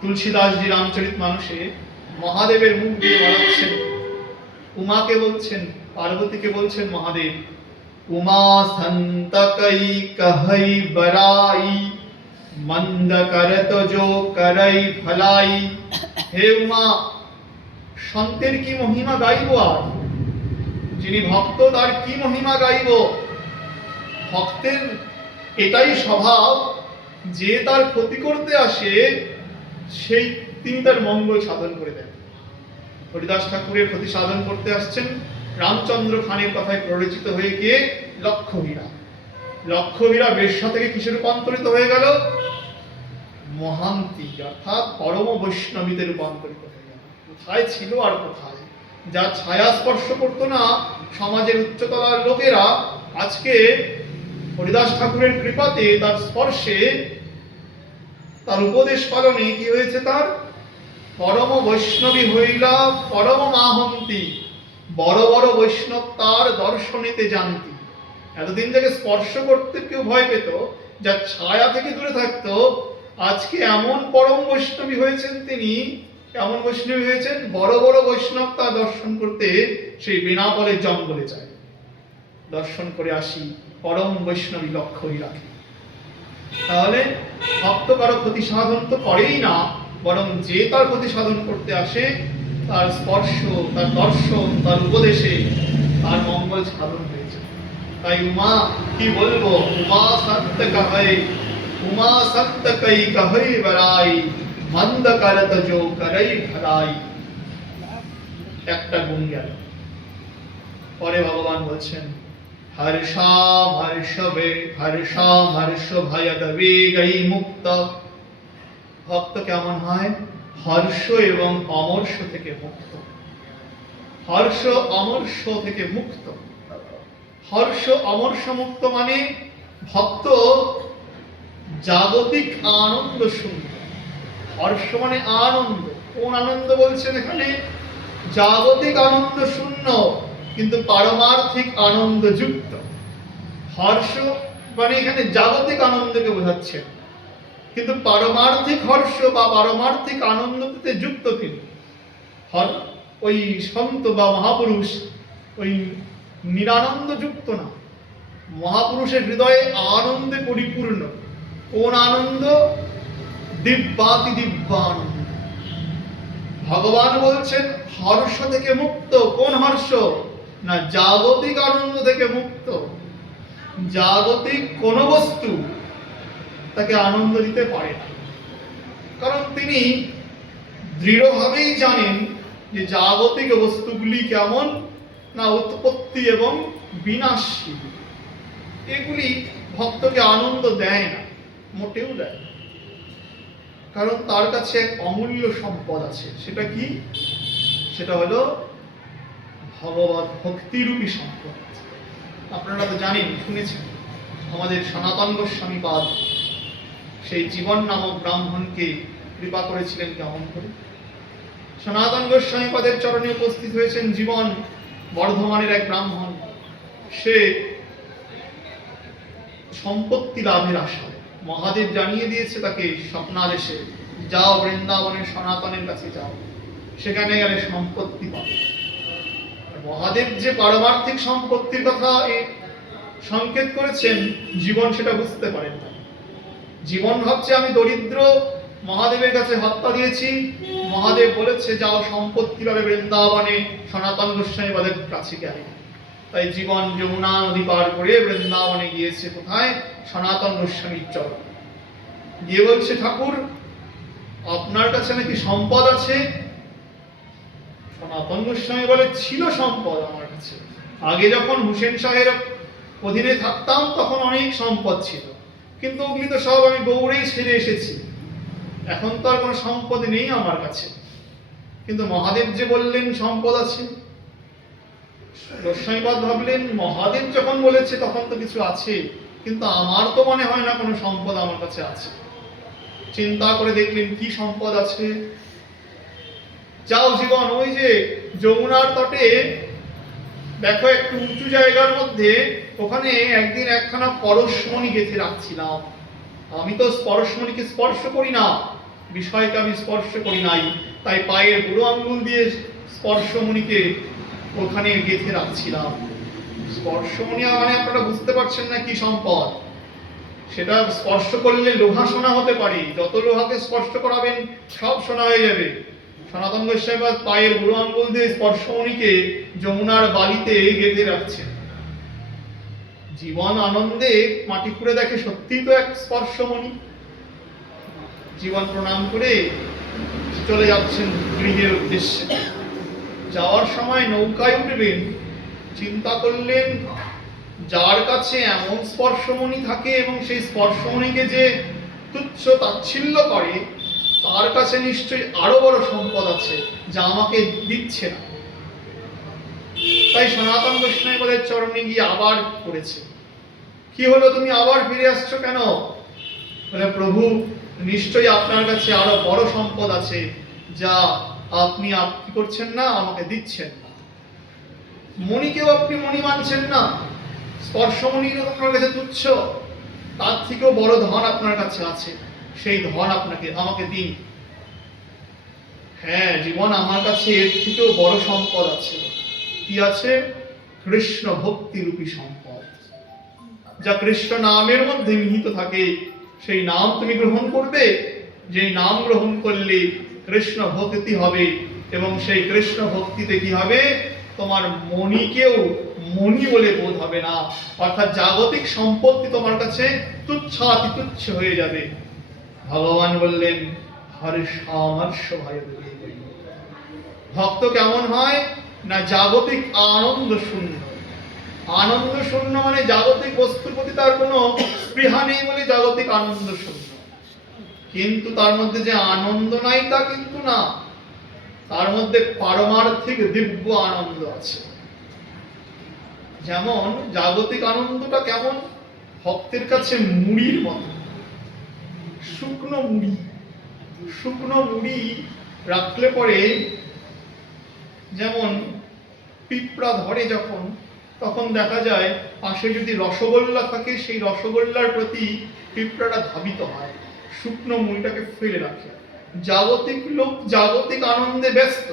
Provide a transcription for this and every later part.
তুলসীদাসজি রামচরিতমানসে মহাদেবের মুখ দিয়ে বলাচ্ছেন, উমাকে বলছেন, পার্বতীকে বলছেন মহাদেব, উমা সন্তকই कहई बराई मंद करत जो करई भलाई। হে উমা, সন্তের কি মহিমা গাইব, আর যিনি ভক্ত তার কি মহিমা গাইব। ভক্তের এটাই স্বভাব, যে তার ক্ষতি করতে আসে সেই তিনি তার মঙ্গল সাধন করে দেন। হরিদাস ঠাকুরের ক্ষতি সাধন করতে আসছেন রামচন্দ্র খানের কথায় প্ররোচিত হয়ে গিয়ে লক্ষহীরা। লক্ষহীরা বেশ্যা থেকে কিসে রূপান্তরিত হয়ে গেল? মহান্তি অর্থাৎ পরম বৈষ্ণবীতে রূপান্তরিত হয়ে গেল। কোথায় ছিল আর কোথায়, যা ছায়া স্পর্শ করতো না সমাজের উচ্চতলার লোকেরা, আজকে হরিদাস ঠাকুরের কৃপাতে, তার স্পর্শে, তার উপদেশ পালনে কি হয়েছে? তার পরম বৈষ্ণবী হইলা পরম মাহন্তি। বড় বড় বৈষ্ণব তার দর্শনেতে জানতি। এতদিন থেকে স্পর্শ করতে কেউ ভয় পেত, যার ছায়া থেকে দূরে থাকতো, আজকে এমন পরম বৈষ্ণবী হয়েছেন তিনি, এমন বৈষ্ণবী হয়েছেন, বড় বড় বৈষ্ণব তার দর্শন করতে সেই বেনাপোলের জঙ্গলে যায়। দর্শন করে আসি পরম বৈষ্ণবী লক্ষহীরাকে। তাহলে ভক্ত কারো ক্ষতি সাধন তো করেই না, বরং যে তার ক্ষতি সাধন করতে আসে তার স্পর্শ, তার দর্শন, তার উপদেশে তার মঙ্গল সাধন হয়েছে। তাই উমা কি বলবো, উমা সত্য कहई, উমা সত্য कई कहई बराई मंद करत जो करई भलाई। একটা গুণ গেল। পরে ভগবান বলছেন, হর্ষাম হর্ষ ভয়দ বেগৈ মুক্ত। ভক্ত কেমন হয়? হর্ষ এবং অমর্ষ থেকে মুক্ত। হর্ষ অমর্ষ থেকে মুক্ত। হর্ষ অমর্ষ মুক্ত মানে ভক্ত জাগতিক আনন্দ শূন্য। হর্ষ মানে আনন্দ। কোন আনন্দ বলছেন এখানে? জাগতিক আনন্দ শূন্য, কিন্তু পারমার্থিক আনন্দ যুক্ত। হর্ষ মানে এখানে জাগতিক আনন্দকে বোঝাচ্ছেন, কিন্তু পারমার্থিক হর্ষ বা পারমার্থিক আনন্দতে যুক্ত তিনি। ওই সন্ত বা মহাপুরুষ ওই নিরানন্দ যুক্ত না, মহাপুরুষের হৃদয়ে আনন্দে পরিপূর্ণ। কোন আনন্দ? দিব্যাতি দিব্যানন্দ। ভগবান বলছেন হর্ষ থেকে মুক্ত। কোন হর্ষ? না, জাগতিক আনন্দ থেকে মুক্ত। জাগতিক কোন বস্তু তাকে আনন্দ দিতে পারে না, কারণ তিনি দৃঢ়ভাবেই জানেন যে জাগতিক বস্তুগুলি কেমন না, উৎপত্তি এবং বিনাশী। এগুলি ভক্তকে আনন্দ দেয় না, মোটেও দেয় না। কারণ তার কাছে এক অমূল্য সম্পদ আছে। সেটা কি? সেটা হলো ভগবত ভক্তিরূপী সম্পদ। আপনারা তো জানেন, শুনেছেন, আমাদের সনাতন গোস্বামী পাদ সেই জীবন নামক ব্রাহ্মণকে কৃপা করেছিলেন কেমন করে? সনাতন গোস্বামী পাদের চরণে উপস্থিত হয়েছেন জীবন, বর্ধমানের এক ব্রাহ্মণ। সে সম্পত্তি লাভের আশায়, মহাদেব জানিয়ে দিয়েছে তাকে স্বপ্নাদেশে, যাও বৃন্দাবনের সনাতনের কাছে যাও, সেখানে গেলে সম্পত্তি পাবে। মহাদেব যে পারমার্থিক সম্পত্তির কথা সংকেত করেছেন, জীবন সেটা বুঝতে পারেন না। জীবন ভাবছে আমি দরিদ্র, মহাদেবের কাছে হত্যা দিয়েছি, মহাদেব বলেছে যাও সম্পত্তি পাবে বৃন্দাবনে সনাতন গোস্বামী পাদের কাছে গেলে। তাই জীবন যমুনা নদী পার করে বৃন্দাবনে গিয়েছে। কোথায়? সনাতন গোস্বামীর চরণ। গিয়ে বলছে, ঠাকুর আপনার কাছে নাকি সম্পদ আছে। সনাতন গোস্বামী বলে, ছিল সম্পদ আমার কাছে। আগে যখন হুসেন শাহের অধীনে থাকতাম তখন অনেক সম্পদ ছিল, কিন্তু ওগুলি তো সব আমি গৌড়েই ছেড়ে এসেছি। এখন তো আর কোনো সম্পদ নেই আমার কাছে। কিন্তু মহাদেব যে বললেন সম্পদ আছে। গোস্বামীপাদ ভাবলেন, মহাদেব যখন বলেছে তখন তো কিছু আছে, কিন্তু আমার তো মনে হয় না কোনো সম্পদ আমার কাছে আছে। চিন্তা করে দেখলেন কি সম্পদ আছে। যাও জীবন, ওই যে যমুনার তটে দেখো একটু উঁচু জায়গার মধ্যে, ওখানে একদিন একখানা পরশমণি গেঁথে রাখছিলাম। আমি তো পরশমণিকে স্পর্শ করি না, বিষয়কে আমি স্পর্শ করি নাই, তাই পায়ের বুড়ো আঙ্গুল দিয়ে স্পর্শমণিকে ওখানে গেঁথে রাখছিলাম। স্পর্শমণি মানে আপনারা বুঝতে পারছেন না কি সম্পদ। সেটা স্পর্শ করলে লোহা সোনা হতে পারে, যত লোহাকে স্পর্শ করাবেন সব সোনা হয়ে যাবে। সনাতন গোস্বামী পায়ের বুড়ো আঙ্গুল দিয়ে স্পর্শমণিকে যমুনার বালিতে গেঁথে রাখছেন। জীবন আনন্দে মাটি খুঁড়ে দেখে সত্যিই তো এক স্পর্শমণি। জীবন প্রণাম করে চলে যাচ্ছেন গৃহের উদ্দেশ্যে। যাওয়ার সময় নৌকায় উঠবেন, চিন্তা করলেন যার কাছে এমন স্পর্শমণি থাকে এবং সেই স্পর্শমণিকে যে তুচ্ছ তাচ্ছিল্য করে, তার কাছে নিশ্চয়ই আরো বড় সম্পদ আছে যা আমাকে দিচ্ছে না। তাই সনাতন গোস্বামীপাদের চরণে গিয়ে আবার পড়েছে, কি হলো তুমি আবার ফিরে আসছো কেন? বলে প্রভু, নিশ্চয়ই আপনার কাছে আরো বড় সম্পদ আছে যা আপনি কি করছেন না, আমাকে দিচ্ছেন না। মণিকেও আপনি মণি মানছেন না, স্পর্শমণি আপনার কাছে তুচ্ছ, তার থেকেও বড় ধন আপনার কাছে আছে, সেই ধন আমাকে দিন। হ্যাঁ জীবন, আমার কাছে এর থেকেও বড় সম্পদ আছে। কি আছে? কৃষ্ণ ভক্তি রূপী সম্পদ, যা কৃষ্ণ নামের মধ্যে নিহিত থাকে। সেই নাম তুমি গ্রহণ করবে, যেই নাম গ্রহণ করলে কৃষ্ণ ভক্তি হবে, এবং সেই কৃষ্ণ ভক্তিতে কি হবে? তোমার মণিকেও মণি বলে বোধ হবে না, অর্থাৎ জাগতিক সম্পত্তি তোমার কাছে তুচ্ছ অতি তুচ্ছ হয়ে যাবে। ভগবান বললেন হর্ষামর্ষ ভয়। ভক্ত কেমন হয় না, জাগতিক আনন্দ শূন্য। আনন্দ শূন্য মানে জাগতিক বস্তুর প্রতি তার কোনো স্পৃহা নেই বলে জাগতিক আনন্দ শূন্য। কিন্তু তার মধ্যে যে আনন্দ নাই তা কিন্তু না, তার মধ্যে পারমার্থিক দিব্য আনন্দ আছে। যেমন জাগতিক আনন্দটা কেমন, ভক্তের কাছে মুড়ির মতো, শুকনো মুড়ি। শুকনো মুড়ি রাখলে পরে যেমন পিঁপড়া ধরে যখন, তখন দেখা যায় পাশে যদি রসগোল্লা থাকে, সেই রসগোল্লার প্রতি পিঁপড়াটা ধাবিত হয়, শুকনো মুড়িটাকে ফেলে রাখে। জাগতিক লোক জাগতিক আনন্দে ব্যস্ত,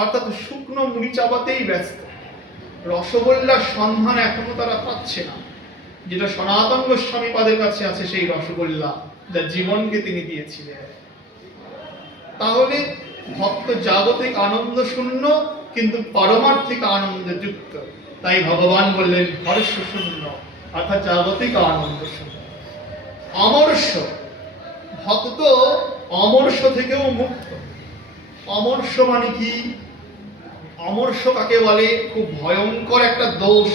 অর্থাৎ শুকনো মুড়ি চাবাতেই ব্যস্ত। রসগোল্লার সন্ধান এখনো তারা পাচ্ছে না, যেটা সনাতন গোস্বামী পাদের কাছে আছে, সেই রসগোল্লা যা জীবনকে তিনি দিয়েছিলেন। তাহলে ভক্ত জাগতিক আনন্দ শূন্য কিন্তু পারমার্থিক আনন্দ যুক্ত। তাই ভগবান বললেন হর্ষ শূন্য, অর্থাৎ জাগতিক আনন্দ শূন্য। অমর্ষ, ভক্ত অমর্ষ থেকেও মুক্ত। অমর্ষ মানে কি? অমর্ষ কাকে বলে? খুব ভয়ঙ্কর একটা দোষ,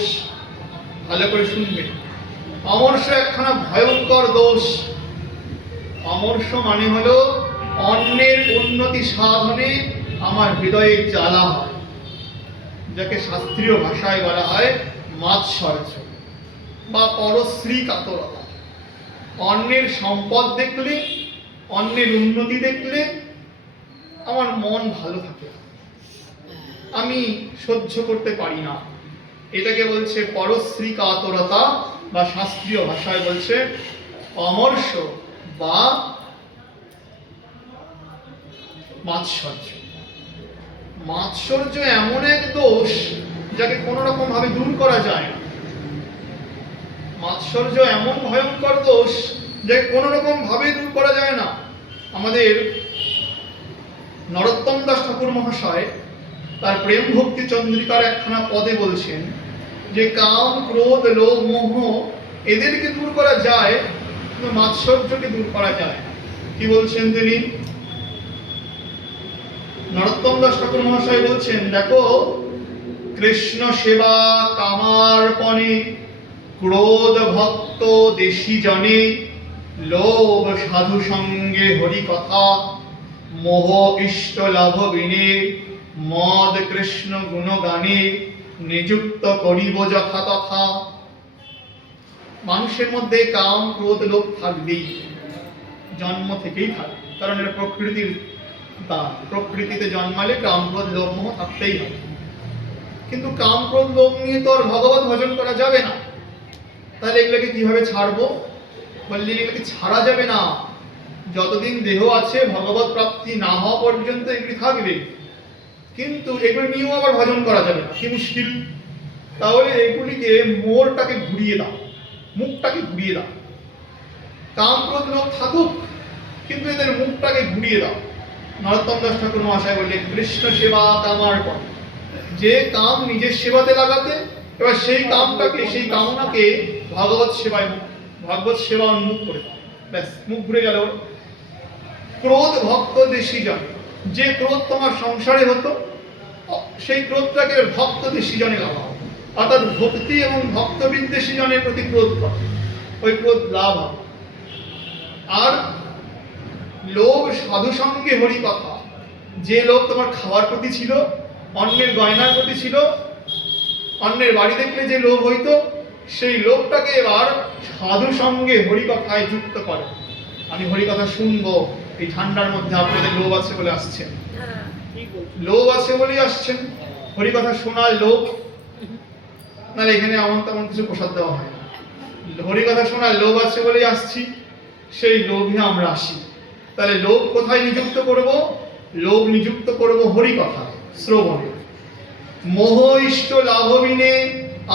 ভালো করে শুনবেন। অমর্ষ একখানা ভয়ঙ্কর দোষ। অমর্ষ মানে হলো অন্যের উন্নতি সাধনে আমার হৃদয়ে জ্বালা হয়, যাকে শাস্ত্রীয় ভাষায় বলা হয় মাৎসর্য বা পরশ্রী কাতরতা। অন্যের সম্পদ দেখলে, অন্যের উন্নতি দেখলে আমার মন ভালো থাকে, আমি সহ্য করতে পারি না। এটাকে বলছে পরশ্রী কাতরতা, বা শাস্ত্রীয় ভাষায় বলছে অমর্ষ বা মাৎসর্য। মাৎসর্য এমন এক দোষ যাকে কোনো রকম ভাবে দূর করা যায় না। মাৎসর্য এমন ভয়ঙ্কর দোষ যাকে কোনো রকম ভাবে দূর করা যায় না। আমাদের নরোত্তম দাস ঠাকুর মহাশয় তার প্রেম ভক্তি চন্দ্রিকার একখানা পদে বলছেন যে কাম ক্রোধ লোভ মোহ এদেরকে দূর করা যায়, কিন্তু মাৎসর্যকে দূর করা যায় না। কি বলছেন তিনি? নরোত্তম দাস ঠাকুর মহাশয় বলছেন, দেখো, কৃষ্ণ সেবা কামার্পণে ক্রোধ ভক্ত দেশী জনে, লোভ সাধু সঙ্গে হরি কথা, মোহ ইষ্ট লাভ বিনে, মদ কৃষ্ণ গুণগানে, নিযুক্ত করিব যথা তথা। মানুষের মধ্যে কাম ক্রোধ লোভ থাকবেই, জন্ম থেকেই থাকবে, কারণ এটা প্রকৃতির দান। প্রকৃতিতে জন্মালে কাম ক্রোধ লোভ মোহ থাকতেই হবে। কিন্তু কাম ক্রোধ লোভ নিয়ে তো আর ভগবত ভজন করা যাবে না। তাহলে এগুলোকে কিভাবে ছাড়বো? বললে এগুলোকে ছাড়া যাবে না যতদিন দেহ আছে ভগবত প্রাপ্তি না হওয়া পর্যন্ত এগুলি থাকবে, কিন্তু এগুলি নিয়েও আবার ভজন করা যাবে না, কি মুশকিল। তাহলে এগুলিকে মোড়টাকে ঘুরিয়ে দাও, মুখটাকে ঘুরিয়ে দাও। কাম ক্রোধ লোভ থাকুক, কিন্তু এদের মুখটাকে ঘুরিয়ে দাও। নরোত্তম দাস ঠাকুর মহাশয় বললেন কৃষ্ণ সেবা কামার পর, যে কাম নিজের সেবাতে লাগাতে, এবার সেই কামটাকে, সেই কামনাকে ভগবত সেবায়, ভগবত সেবা উন্মুখ করে দাও। ব্যাস, মুখ ঘুরে গেল। ক্রোধ ভক্ত দেশি জনে, যে ক্রোধ তোমার সংসারে হতো সেই ক্রোধটাকে ভক্ত দেশি জনে লাগাও, অর্থাৎ ভক্তি এবং ভক্ত বিদ্বেষী জনের প্রতি ক্রোধ করো, ওই ক্রোধ লাভ হবে। আর লোভ সাধু সঙ্গে হরি কথা, যে লোভ তোমার খাওয়ার প্রতি ছিল, অন্যের গয়নার প্রতি ছিল, অন্যের বাড়ি দেখলে যে লোভ হইতো, সেই লোভটাকে এবার সাধু সঙ্গে হরি কথায় যুক্ত করো। আমি হরি কথা শুনবো, এই ঠান্ডার মধ্যে আপনাদের লোভ আছে বলে আসছেন, লোভ আছে বলেই আসছেন, হরি কথা শোনার লোভ, নাহলে এখানে এমন তেমন কিছু প্রসাদ দেওয়া হয় না। হরি কথা শোনার লোভ আছে বলেই আসছি, সেই লোভে আমরা আসি। তাহলে লোভ কোথায় নিযুক্ত করব? লোভ নিযুক্ত করব হরি কথা শ্রবণে। মোহ ইষ্ট লাভবিনে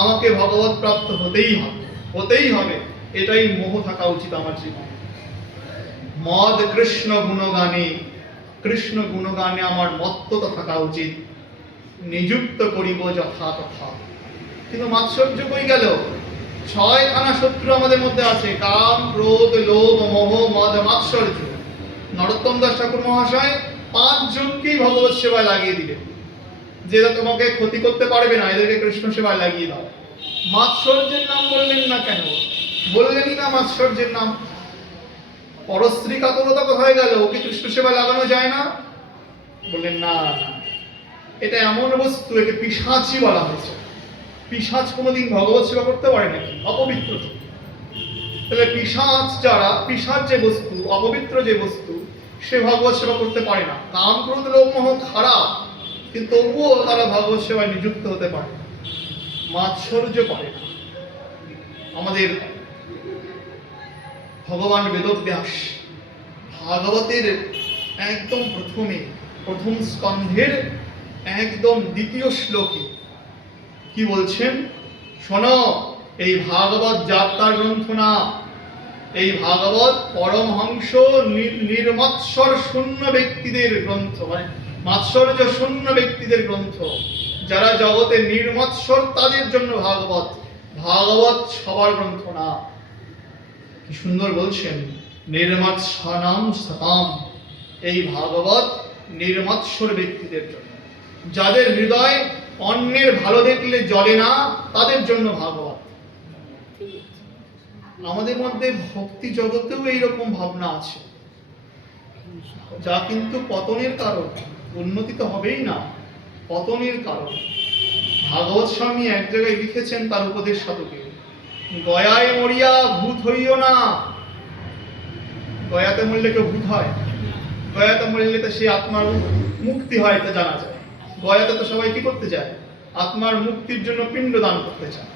আমাকে ভগবত প্রাপ্ত হতেই হবে, হতেই হবে, এটাই মোহ থাকা উচিত আমার জীবনে। মদ কৃষ্ণ গুণগানে, কৃষ্ণ গুণগানে আমার মত্ততা থাকা উচিত, নিযুক্ত করিব যথা তথা। কিন্তু মাৎসর্য কই গেল? ছয়খানা শত্রু আমাদের মধ্যে আছে, কাম ক্রোধ লোভ মোহ মদ মাৎসর্য। নরোত্তম দাস ঠাকুর মহাশয় 5 জনকেই ভগবত সেবায় লাগিয়ে দিলেন, যে তোমাকে ক্ষতি করতে পারবে না, এদেরকে কৃষ্ণ সেবায় লাগিয়ে দাও। মাৎসর্যের নাম বললেন না কেন? বললেনই না মাৎসর্যের নাম। পরস্ত্রী কাতরতা কোথায় গেল? ওকে কৃষ্ণ সেবায় লাগানো যায় না? বললেন না, এটা এমন বস্তু, একে পিশাচই বলা হয়েছে। পিশাচ কোনোদিন ভগবত সেবা করতে পারে নাকি? অপবিত্র। তাহলে পিশাচ যারা, পিশাচ যে বস্তু, অপবিত্র যে বস্তু, সে ভগবত সেবা করতে পারে না। কাম ক্রোধ লোভ মোহ খারাপ, কিন্তু তবুও তারা ভগবত সেবায় নিযুক্ত হতে পারে, মাৎসর্য করে না। আমাদের ভগবান বেদব্যাস ভাগবতের একদম প্রথমে, প্রথম স্কন্ধের একদম 2য় শ্লোকে কি বলছেন? শোনো, এই ভাগবত যাত্রার গ্রন্থ না, এই ভাগবত পরমহংস নির্মৎসর শূন্য ব্যক্তিদের গ্রন্থ, মানে মাৎসর্য শূন্য ব্যক্তিদের গ্রন্থ। যারা জগতে নির্মৎসর তাদের জন্য ভাগবত, ভাগবত সবার গ্রন্থ না। কি সুন্দর বলছেন, নির্মৎসনাম সতাম, এই ভাগবত নির্মৎসর ব্যক্তিদের জন্য, যাদের হৃদয় অন্যের ভালো দেখলে জ্বলে না, তাদের জন্য ভাগবত। আমাদের মধ্যে ভক্তি জগতেও এইরকম ভাবনা আছে, যা কিন্তু পতনের কারণ, উন্নতি তো হবেই না, পতনের কারণ। ভাগবত স্বামী এক জায়গায় লিখেছেন তার উপদেশ শতকে, গয়ায় মরিয়া ভূত হইও না। গয়াতে মরলে কেউ ভূত হয়? গয়াতে মরলে তো সেই আত্মার মুক্তি হয়, তা জানা যায়। গয়াতে তো সবাই কি করতে যায়? আত্মার মুক্তির জন্য পিণ্ড দান করতে চায়।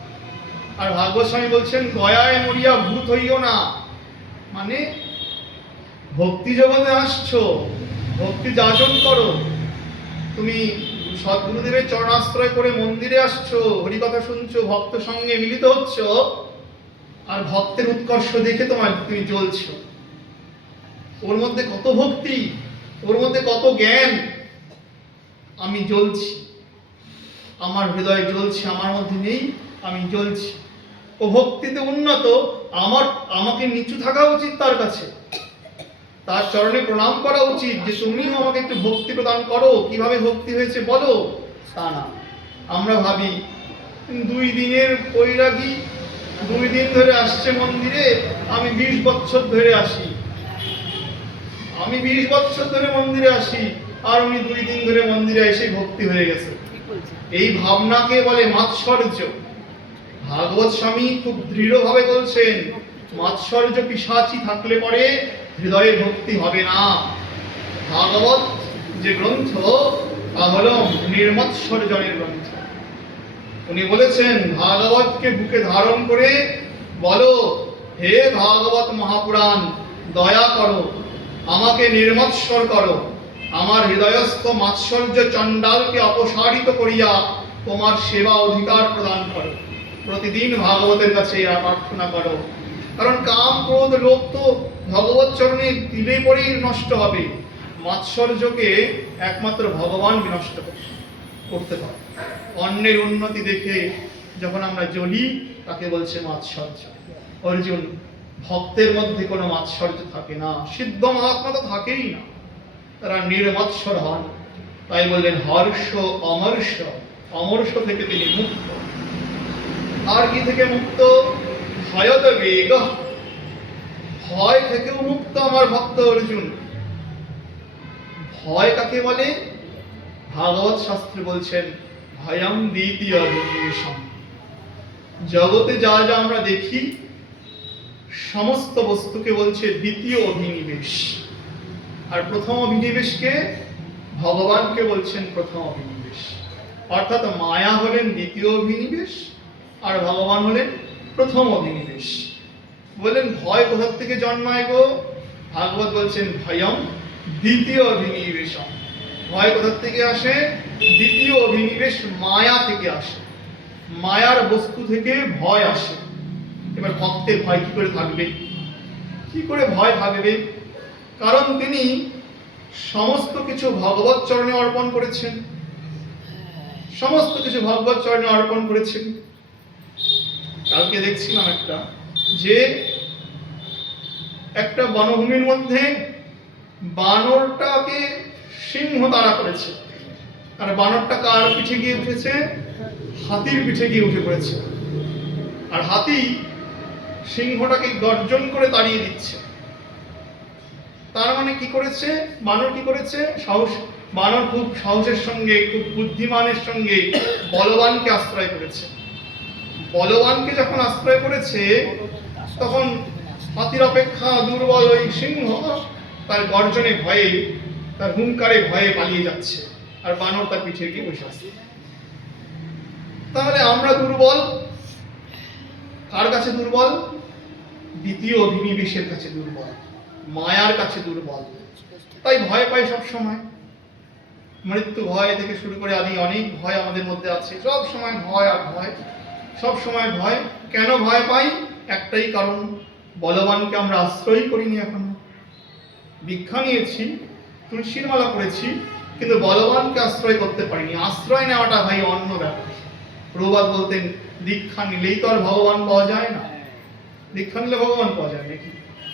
আর ভাগবত স্বামী বলছেন গয়ায় মরিয়া ভূত হইও না, মানে ভক্তি জগতে আসছো, ভক্তি যাচন করো, তুমি সদ্গুরুদেবের চরণাশ্রয় করে মন্দিরে আসছো, হরিকথা শুনছো, ভক্ত সঙ্গে মিলিত হচ্ছ, আর ভক্তের উৎকর্ষ দেখে তুমি জ্বলছো। ওর মধ্যে কত ভক্তি, ওর মধ্যে কত জ্ঞান, আমি জ্বলছি, আমার হৃদয় জ্বলছে, আমার মধ্যে নেই, আমি জ্বলছি। ও ভক্তিতে উন্নত, আমাকে নিচু থাকা উচিত তার কাছে, তার চরণে প্রণাম করা উচিত, যে তুমিও আমাকে একটু ভক্তি প্রদান করো, কিভাবে ভক্তি হয়েছে বলো। তা না, আমরা ভাবি 2 দিনের বৈরাগী 2 দিন ধরে আসছে মন্দিরে, আমি 20 বছর ধরে আসি, আমি 20 বছর ধরে মন্দিরে আসি, আর উনি 2 দিন ধরে মন্দিরে এসে ভক্তি হয়ে গেছে। এই ভাবনাকে বলে মাৎসর্য। ভাগবত স্বামী খুব দৃঢ়ভাবে বলছেন, মাৎসর্য পিশাচি থাকলে পরে হৃদয়ে ভক্তি হবে না। ভাগবত যে গ্রন্থ, তা হল নির্মৎসর্জনের গ্রন্থ। উনি বলেছেন ভাগবতকে বুকে ধারণ করে বলো, হে ভাগবত মহাপুরাণ, দয়া করো, আমাকে নির্মৎসর করো, আমার হৃদয়স্থ মাৎসর্য চণ্ডালকে অপসারিত করিয়া তোমার সেবা অধিকার প্রদান করো। প্রতিদিন ভাগবতের কাছে প্রার্থনা করো, কারণ কাম ক্রোধ লোভ তো ভগবত চরণে দিলে পরেই নষ্ট হবে। মাৎসর্যকে একমাত্র ভগবান বিনষ্ট করতে পারে। অন্যের উন্নতি দেখে যখন আমরা জ্বলি, তাকে বলছে মাৎসর্য। অর্জুন, ভক্তের মধ্যে কোনো মাৎসর্য থাকে না, সিদ্ধ মহাত্মা তো থাকেই না, তারা নির্মৎসর হন। তাই বললেন হর্ষ অমর্ষ, অমর্ষ থেকে তিনি মুক্ত। আর কি থেকে মুক্ত? ভয়ত বেগ, ভয় থেকেও মুক্ত আমার ভক্ত অর্জুন। ভয় কাকে বলে? ভাগবত শাস্ত্রে বলছেন ভয়ম দ্বিতীয় অভিনিবেশম। জগতে যা যা আমরা দেখি সমস্ত বস্তুকে বলছে দ্বিতীয় অভিনিবেশ। আর প্রথম অভিনিবেশকে ভগবানকে বলছেন প্রথম অভিনিবেশ। অর্থাৎ মায়া হলেন দ্বিতীয় অভিনিবেশ আর ভগবান হলেন প্রথম অভিনিবেশ। বললেন ভয় কোথা থেকে জন্মায় গো? ভাগবত বলছেন ভয়ম দ্বিতীয় অভিনিবেশম। ভয় কোথা থেকে আসে? দ্বিতীয় অভিনিবেশ মায়া থেকে আসে। মায়ার বস্তু থেকে ভয় আসে। এবার ভক্তের ভয় কি করে থাকবে? কি করে ভয় থাকবে? কারণ তিনি সমস্ত কিছু ভগবত চরণে অর্পণ করেছেন, সমস্ত কিছু ভগবত চরণে অর্পণ করেছেন। কালকে দেখছিলাম একটা বনভূমির মধ্যে বানরটাকে সিংহ তাড়া করেছে, আর বানরটা কার পিঠে গিয়ে উঠেছে? হাতির পিঠে গিয়ে উঠে পড়েছে। আর হাতি সিংহটাকে গর্জন করে তাড়িয়ে দিচ্ছে। তার মানে কি করেছে বানর? কি করেছে? বানর খুব সাহসের সঙ্গে, খুব বুদ্ধিমানের সঙ্গে বলবানকে আশ্রয় করেছে। বলবানকে যখন আশ্রয় করেছে, তখন হাতির অপেক্ষা দুর্বল ওই সিংহ তার গর্জনে ভয়ে, তার হুঙ্কারে ভয়ে পালিয়ে যাচ্ছে, আর বানর তার পিঠে গিয়ে বসে আছে। তাহলে আমরা দুর্বল। কার কাছে দুর্বল? দ্বিতীয় অভিনিবেশের কাছে দুর্বল, মায়ার কাছে দুর্বল। তাই ভয় পাই সব সময়। মৃত্যু ভয় থেকে শুরু করে আদি অনেক ভয় আমাদের মধ্যে আছে। সব সময় ভয় আর ভয়, সব সময় ভয়। কেন ভয় পাই? একটাই কারণ, বলবানকে আমরা আশ্রয় করিনি এখনো। দীক্ষা নিয়েছি, তুলসীর মালা পড়েছি, কিন্তু বলবানকে আশ্রয় করতে পারিনি। আশ্রয় নেওয়াটা ভাই অন্য ব্যাপার। প্রভুপাদ বলতেন দীক্ষা নিলেই তো আর ভগবান পাওয়া যায় না। দীক্ষা নিলে ভগবান পাওয়া যায় নাকি?